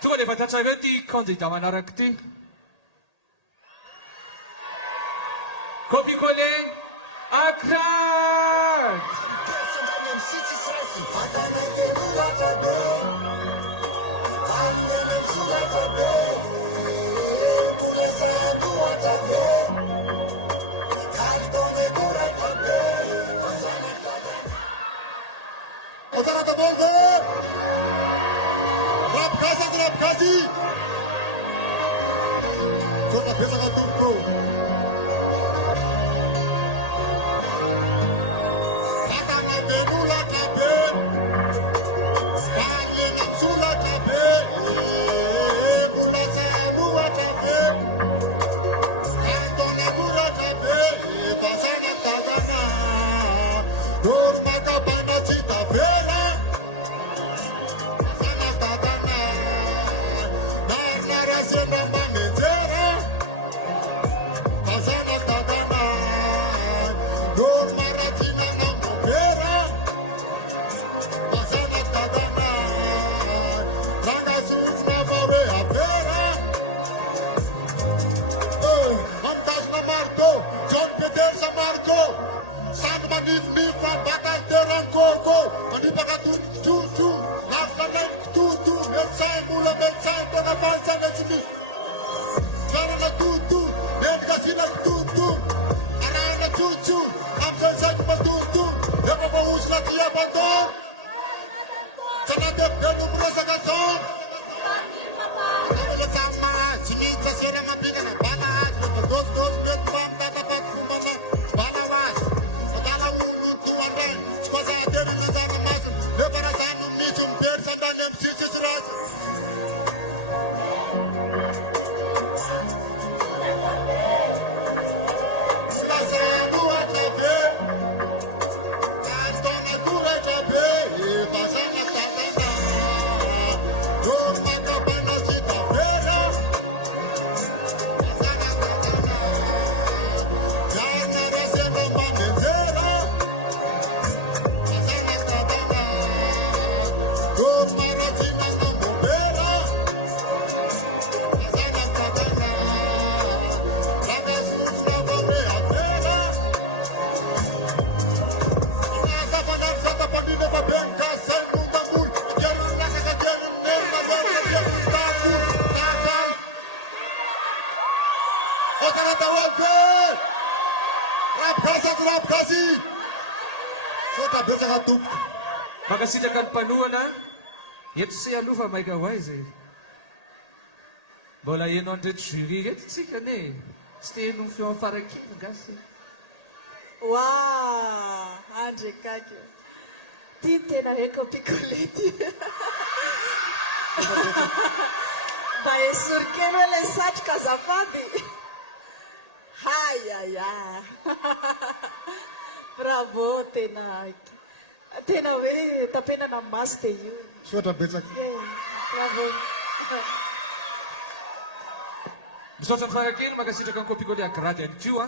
Tonga dia fantatrareo ty candidat manaraka ty. Copier-coller, Accra! Otaraka bongo! Rap kazi! Toka pesa ka tumko. Satana benula kabe. Stanley Natsula kabe. Mulasa buwa kabe. Antona bura kabe. Basana tagana. Dorma kabana chita vera. Basana tagana. Nara sema manetera. Basana tagana. Dorma ratina namopera. Basana tagana. Raga sufra mawe apera. Hamdas na Marco. John Peter sa Marco. San Manif Nifa Bakal Terang Koko. Manipaga tutu. Nafkanan tutu. Mensai mula mensai. Tengah bangsa dan sini. Lara na tutu. Mereka silang tutu. Anak-anak cucu. Absen saya cuma tutu. Yang mau uslah dia bantu. Karena dia perlu merasakan song. Kalau sama sini saya nak bikin bala. Dos betuan dapat mana. Balawas. Bala ulu tuan. Cuma saya ada di sana masuk. Lepas sana mijum persa dan sisi selas. Selasa dua cabe. Kantong gula cabe. Pasang tanda. Rumah kabana cita vera. Pasang tanda. Jangan rasa rumah nezera. Pasang tanda. Rumah racina namubera. Pasang tanda. Raga sufra mawe apera. Kapanan kata pandine babengka saya putangul. Jangan rasa kajaran mereka berkata takut. Akan. Otak tawabe. Rap kasi. Suka beza hatup. Magasidakan panuan na. Yet siya lufa may gawais eh. Bola yun on the jury. Yet sika na eh. Stay nung fiyon farakin. Gasi. Wow, Andre Kake. Tinte na reko picolete. Vai surqueiro ele sete casapabi. Ai, ai, ai. Bravo, Tena. Tena, we, tapena na master you. Sudah beza. Yeah, bravo. Bisot ang farakin. Magasidakan Copier-coller, Accra. Then, Chua.